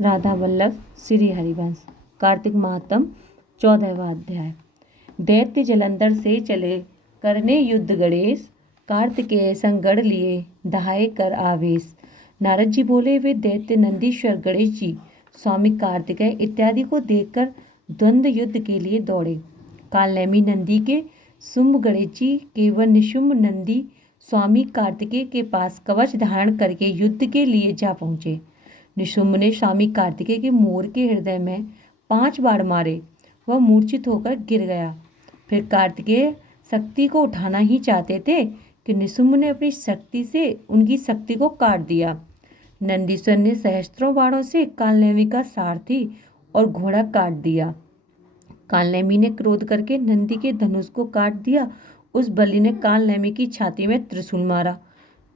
राधा वल्लभ श्री हरिवंश। कार्तिक महात्म 14वां अध्याय। दैत्य जलंधर से चले करने युद्ध गणेश, कार्तिकेय संगड़ लिए दहाए कर आवेश। नारद जी बोले, वे दैत्य नंदीश्वर गणेश जी स्वामी कार्तिकेय इत्यादि को देखकर द्वंद्व युद्ध के लिए दौड़े। कालनेमी नंदी के शुंभ गणेश जी केवल निशुंभ नंदी स्वामी कार्तिकेय के पास कवच धारण करके युद्ध के लिए जा पहुंचे। निशुंभ ने स्वामी कार्तिकेय के मोर के हृदय में 5 बाण मारे। वह मूर्छित होकर गिर गया। फिर कार्तिकेय शक्ति को उठाना ही चाहते थे कि निशुंभ ने अपनी शक्ति से उनकी शक्ति को काट दिया। नंदीश्वर ने सहस्त्रों बाणों से कालनेमी का सारथी और घोड़ा काट दिया। कालनेमी ने क्रोध करके नंदी के धनुष को काट दिया। उस बलि ने कालनेमी की छाती में त्रिशूल मारा।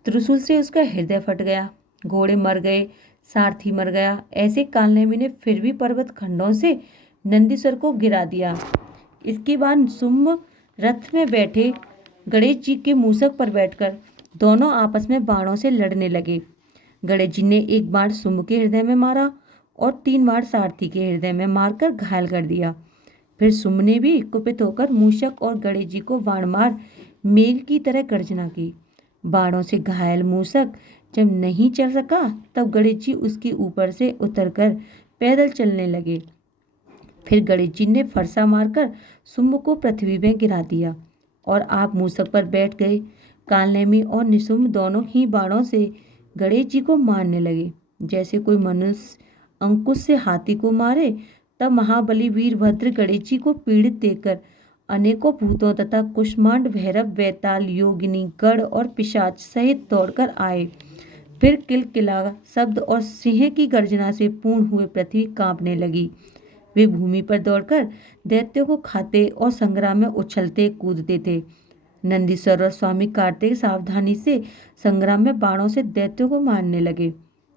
त्रिशूल से उसका हृदय फट गया। घोड़े मर गए, सारथी मर गया। ऐसे कालनेमी ने फिर भी पर्वत खंडों से नंदीश्वर को गिरा दिया। इसके बाद शुंभ रथ में बैठे गणेश जी के मूषक पर बैठकर दोनों आपस में बाणों से लड़ने लगे। गणेश जी ने एक बाण शुंभ के हृदय में मारा और 3 बाण सारथी के हृदय में मारकर घायल कर दिया। फिर शुंभ ने भी कुपित होकर मूषक और गणेश जी को बाण मार मेघ की तरह गर्जना की। बाणों से घायल मूषक जब नहीं चल सका तब गणेश जी उसके ऊपर से उतरकर पैदल चलने लगे। फिर गणेश जी ने फरसा मारकर शुंभ को पृथ्वी में गिरा दिया और आप मूषक पर बैठ गए। कालनेमी और निशुंभ दोनों ही बाणों से गणेश जी को मारने लगे। जैसे कोई मनुष्य अंकुश से हाथी को मारे, तब महाबली वीरभद्र गणेश जी को पीड़ित देखकर अनेकों भूतों तथा कुष्मांड, भैरव, वैताल, योगिनी, गढ़ और पिशाच सहित दौड़कर आए। फिर किलकिला शब्द और सिंह की गर्जना से पूर्ण हुए पृथ्वी कांपने लगी। वे भूमि पर दौड़कर दैत्यों को खाते और संग्राम में उछलते कूदते थे। नंदीश्वर और स्वामी कार्तिक सावधानी से संग्राम में बाणों से दैत्यों को मारने लगे।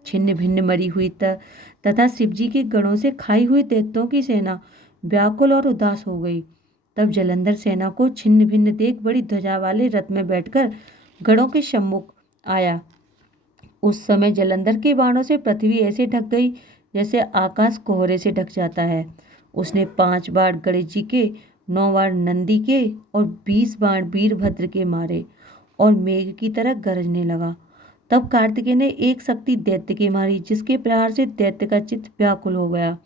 छिन्न भिन्न मरी हुई तथा शिवजी के गणों से खाई हुई दैत्यों की सेना व्याकुल और उदास हो गई। तब जलंधर सेना को छिन्न भिन्न देख बड़ी ध्वजा वाले रथ में बैठकर गणों के सम्मुख आया। उस समय जलंधर के बाणों से पृथ्वी ऐसे ढक गई जैसे आकाश कोहरे से ढक जाता है। उसने 5 बाण गणेश जी के, 9 बाण नंदी के और 20 बाण वीरभद्र के मारे और मेघ की तरह गरजने लगा। तब कार्तिकेय ने एक शक्ति दैत्य के मारी, जिसके प्रहार से दैत्य का चित्त व्याकुल हो गया।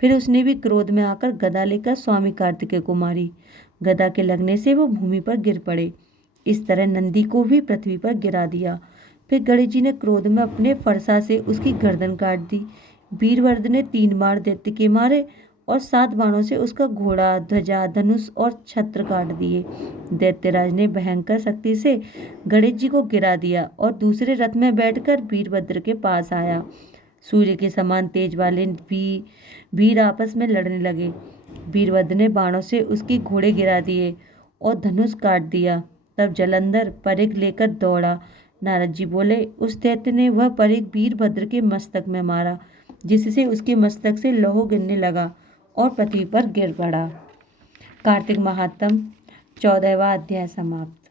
फिर उसने भी क्रोध में आकर गदा लेकर स्वामी कार्तिकेय को मारी। गदा के लगने से वो भूमि पर गिर पड़े। इस तरह नंदी को भी पृथ्वी पर गिरा दिया। फिर गणेश जी ने क्रोध में अपने फरसा से उसकी गर्दन काट दी। वीरभद्र ने 3 बाण दैत्य के मारे और 7 बाणों से उसका घोड़ा, ध्वजा, धनुष और छत्र काट दिए। दैत्यराज ने भयंकर शक्ति से गणेश जी को गिरा दिया और दूसरे रथ में बैठकर वीरभद्र के पास आया। सूर्य के समान तेज वाले वीर आपस में लड़ने लगे। वीरभद्र ने बाणों से उसके घोड़े गिरा दिए और धनुष काट दिया। तब जलंधर परिघ लेकर दौड़ा। नारद जी बोले, उस दैत्य ने वह परिघ वीरभद्र के मस्तक में मारा, जिससे उसके मस्तक से लौह गिरने लगा और पृथ्वी पर गिर पड़ा। कार्तिक महात्म 14वां अध्याय समाप्त।